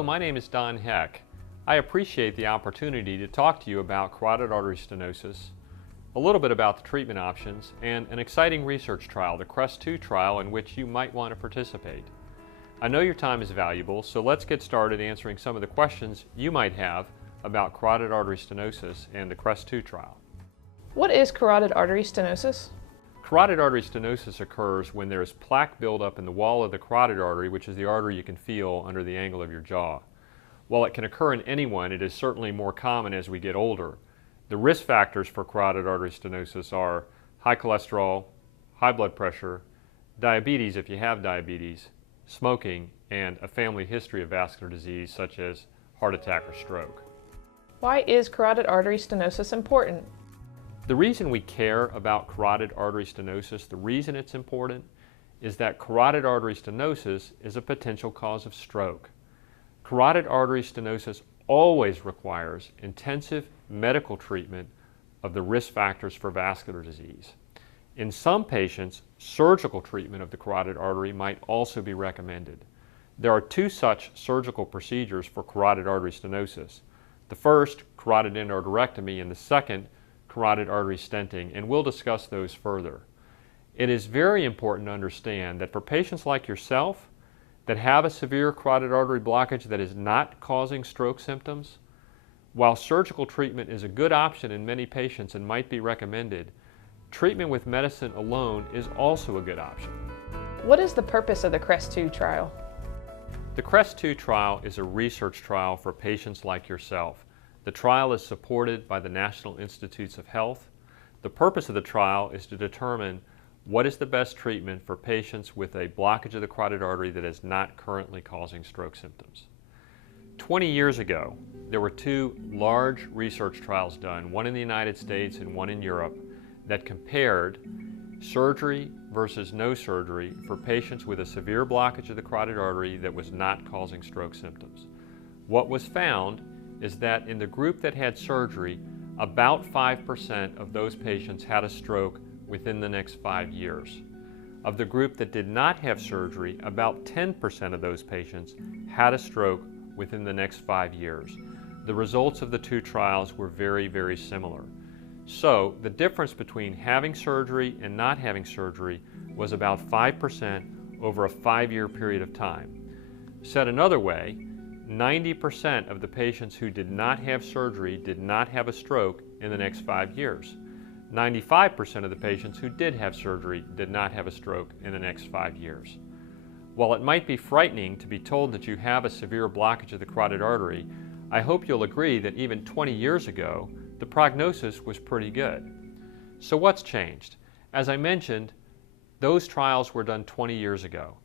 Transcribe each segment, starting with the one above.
Hello, my name is Don Heck. I appreciate the opportunity to talk to you about carotid artery stenosis, a little bit about the treatment options, and an exciting research trial, the CREST-2 trial, in which you might want to participate. I know your time is valuable, so let's get started answering some of the questions you might have about carotid artery stenosis and the CREST-2 trial. What is carotid artery stenosis? Carotid artery stenosis occurs when there is plaque buildup in the wall of the carotid artery, which is the artery you can feel under the angle of your jaw. While it can occur in anyone, it is certainly more common as we get older. The risk factors for carotid artery stenosis are high cholesterol, high blood pressure, diabetes if you have diabetes, smoking, and a family history of vascular disease such as heart attack or stroke. Why is carotid artery stenosis important? The reason we care about carotid artery stenosis, the reason it's important, is that carotid artery stenosis is a potential cause of stroke. Carotid artery stenosis always requires intensive medical treatment of the risk factors for vascular disease. In some patients, surgical treatment of the carotid artery might also be recommended. There are two such surgical procedures for carotid artery stenosis. The first, carotid endarterectomy, and the second, carotid artery stenting, and we'll discuss those further. It is very important to understand that for patients like yourself that have a severe carotid artery blockage that is not causing stroke symptoms, while surgical treatment is a good option in many patients and might be recommended, treatment with medicine alone is also a good option. What is the purpose of the CREST-2 trial? The CREST-2 trial is a research trial for patients like yourself. The trial is supported by the National Institutes of Health. The purpose of the trial is to determine what is the best treatment for patients with a blockage of the carotid artery that is not currently causing stroke symptoms. 20 years ago, there were two large research trials done, one in the United States and one in Europe, that compared surgery versus no surgery for patients with a severe blockage of the carotid artery that was not causing stroke symptoms. What was found is that in the group that had surgery, about 5% of those patients had a stroke within the next 5 years. Of the group that did not have surgery, about 10% of those patients had a stroke within the next 5 years. The results of the two trials were very, very similar. So the difference between having surgery and not having surgery was about 5% over a 5-year period of time. Said another way, 90% of the patients who did not have surgery did not have a stroke in the next 5 years. 95% of the patients who did have surgery did not have a stroke in the next 5 years. While it might be frightening to be told that you have a severe blockage of the carotid artery, I hope you'll agree that even 20 years ago, the prognosis was pretty good. So what's changed? As I mentioned, those trials were done 20 years ago.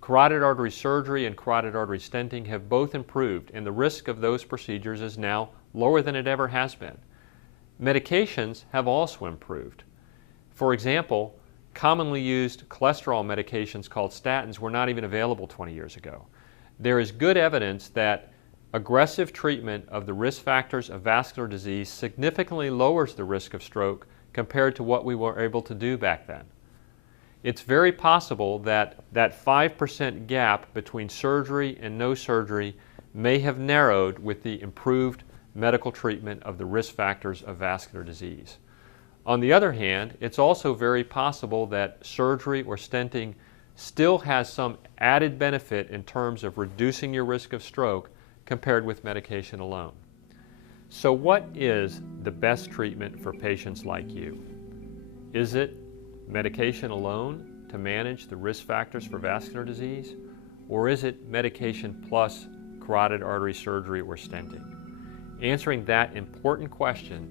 Carotid artery surgery and carotid artery stenting have both improved, and the risk of those procedures is now lower than it ever has been. Medications have also improved. For example, commonly used cholesterol medications called statins were not even available 20 years ago. There is good evidence that aggressive treatment of the risk factors of vascular disease significantly lowers the risk of stroke compared to what we were able to do back then. It's very possible that that 5% gap between surgery and no surgery may have narrowed with the improved medical treatment of the risk factors of vascular disease. On the other hand, it's also very possible that surgery or stenting still has some added benefit in terms of reducing your risk of stroke compared with medication alone. So what is the best treatment for patients like you? Is it medication alone to manage the risk factors for vascular disease? Or is it medication plus carotid artery surgery or stenting? Answering that important question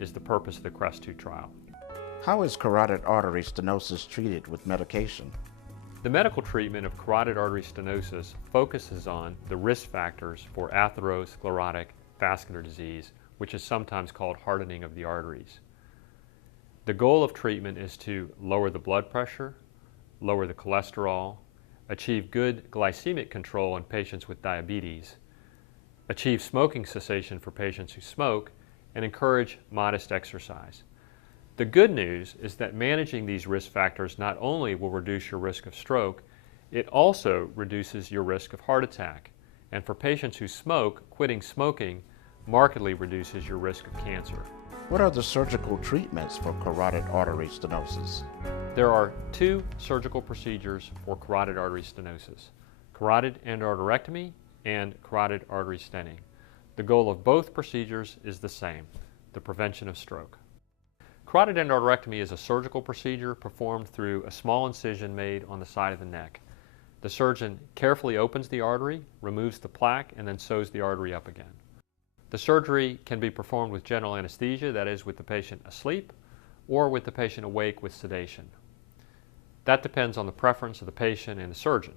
is the purpose of the CREST-2 trial. How is carotid artery stenosis treated with medication? The medical treatment of carotid artery stenosis focuses on the risk factors for atherosclerotic vascular disease, which is sometimes called hardening of the arteries. The goal of treatment is to lower the blood pressure, lower the cholesterol, achieve good glycemic control in patients with diabetes, achieve smoking cessation for patients who smoke, and encourage modest exercise. The good news is that managing these risk factors not only will reduce your risk of stroke, it also reduces your risk of heart attack And for patients who smoke, quitting smoking markedly reduces your risk of cancer. What are the surgical treatments for carotid artery stenosis? There are two surgical procedures for carotid artery stenosis: carotid endarterectomy and carotid artery stenting. The goal of both procedures is the same: the prevention of stroke. Carotid endarterectomy is a surgical procedure performed through a small incision made on the side of the neck. The surgeon carefully opens the artery, removes the plaque, and then sews the artery up again. The surgery can be performed with general anesthesia, that is, with the patient asleep, or with the patient awake with sedation. That depends on the preference of the patient and the surgeon.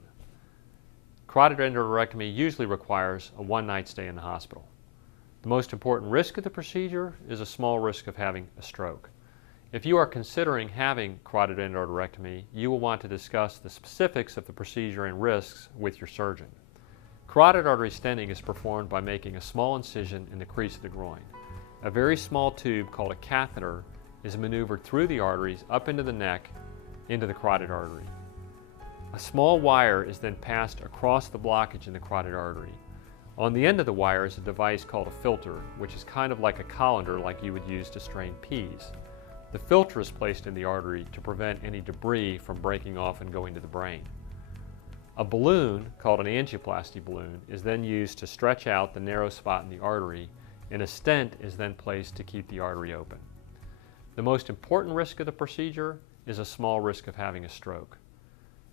Carotid endarterectomy usually requires a one-night stay in the hospital. The most important risk of the procedure is a small risk of having a stroke. If you are considering having carotid endarterectomy, you will want to discuss the specifics of the procedure and risks with your surgeon. Carotid artery stenting is performed by making a small incision in the crease of the groin. A very small tube called a catheter is maneuvered through the arteries up into the neck into the carotid artery. A small wire is then passed across the blockage in the carotid artery. On the end of the wire is a device called a filter, which is kind of like a colander like you would use to strain peas. The filter is placed in the artery to prevent any debris from breaking off and going to the brain. A balloon, called an angioplasty balloon, is then used to stretch out the narrow spot in the artery, and a stent is then placed to keep the artery open. The most important risk of the procedure is a small risk of having a stroke.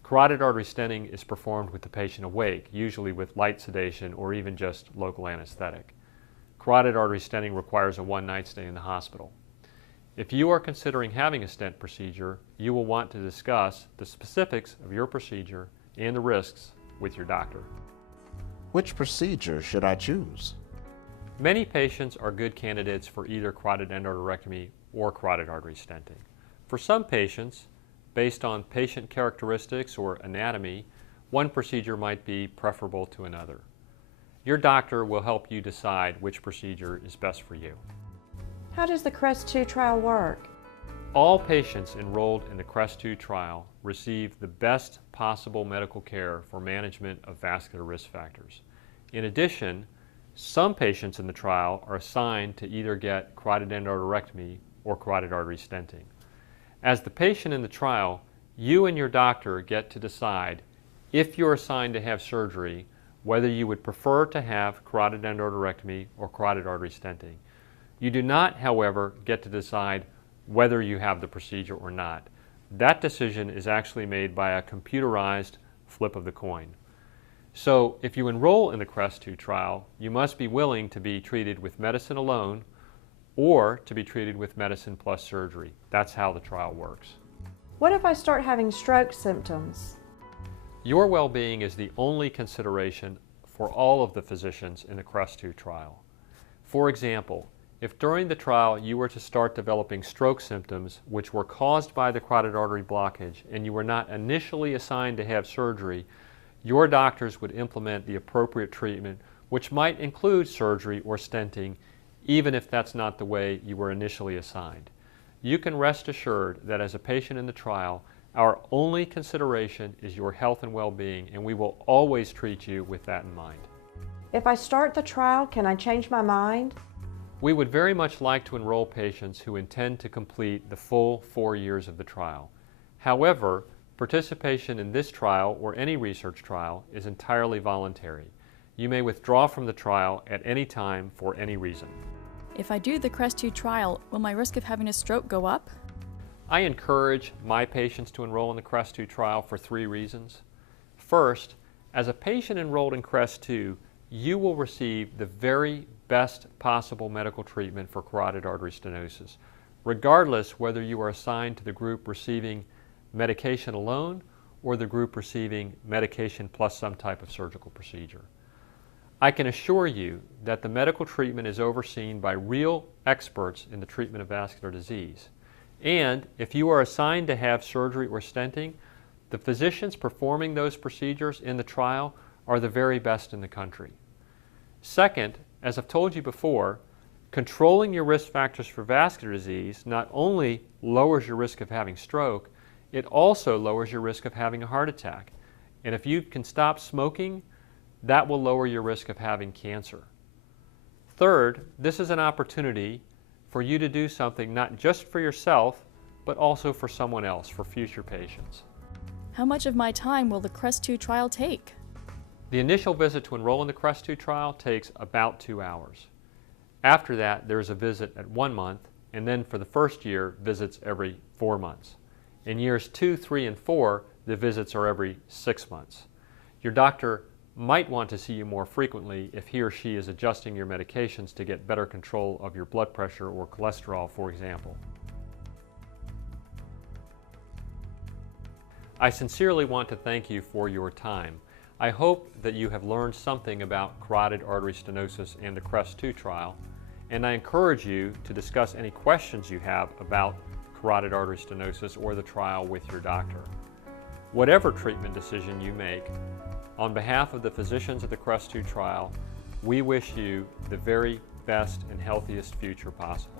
Carotid artery stenting is performed with the patient awake, usually with light sedation or even just local anesthetic. Carotid artery stenting requires a one-night stay in the hospital. If you are considering having a stent procedure, you will want to discuss the specifics of your procedure and the risks with your doctor. Which procedure should I choose? Many patients are good candidates for either carotid endarterectomy or carotid artery stenting. For some patients, based on patient characteristics or anatomy, one procedure might be preferable to another. Your doctor will help you decide which procedure is best for you. How does the CREST-2 trial work? All patients enrolled in the CREST-2 trial receive the best possible medical care for management of vascular risk factors. In addition, some patients in the trial are assigned to either get carotid endarterectomy or carotid artery stenting. As the patient in the trial, you and your doctor get to decide, if you're assigned to have surgery, whether you would prefer to have carotid endarterectomy or carotid artery stenting. You do not, however, get to decide whether you have the procedure or not. That decision is actually made by a computerized flip of the coin. So if you enroll in the CREST-2 trial, you must be willing to be treated with medicine alone or to be treated with medicine plus surgery. That's how the trial works. What if I start having stroke symptoms? Your well-being is the only consideration for all of the physicians in the CREST-2 trial. For example, if during the trial you were to start developing stroke symptoms which were caused by the carotid artery blockage and you were not initially assigned to have surgery, your doctors would implement the appropriate treatment, which might include surgery or stenting, even if that's not the way you were initially assigned. You can rest assured that as a patient in the trial, our only consideration is your health and well-being, and we will always treat you with that in mind. If I start the trial, can I change my mind? We would very much like to enroll patients who intend to complete the full 4 years of the trial. However, participation in this trial or any research trial is entirely voluntary. You may withdraw from the trial at any time for any reason. If I do the CREST-2 trial, will my risk of having a stroke go up? I encourage my patients to enroll in the CREST-2 trial for 3 reasons. First, as a patient enrolled in CREST-2, you will receive the very best possible medical treatment for carotid artery stenosis, regardless whether you are assigned to the group receiving medication alone or the group receiving medication plus some type of surgical procedure. I can assure you that the medical treatment is overseen by real experts in the treatment of vascular disease. And if you are assigned to have surgery or stenting, the physicians performing those procedures in the trial are the very best in the country. Second, as I've told you before, controlling your risk factors for vascular disease not only lowers your risk of having stroke, it also lowers your risk of having a heart attack. And if you can stop smoking, That will lower your risk of having cancer. Third, this is an opportunity for you to do something not just for yourself, but also for someone else, for future patients. How much of my time will the CREST-2 trial take? The initial visit to enroll in the CREST-2 trial takes about 2 hours. After that, there's a visit at 1 month, and then for the first year, visits every 4 months. In years 2, 3, and 4, the visits are every 6 months. Your doctor might want to see you more frequently if he or she is adjusting your medications to get better control of your blood pressure or cholesterol, for example. I sincerely want to thank you for your time. I hope that you have learned something about carotid artery stenosis and the CREST-2 trial, and I encourage you to discuss any questions you have about carotid artery stenosis or the trial with your doctor. Whatever treatment decision you make, on behalf of the physicians of the CREST-2 trial, we wish you the very best and healthiest future possible.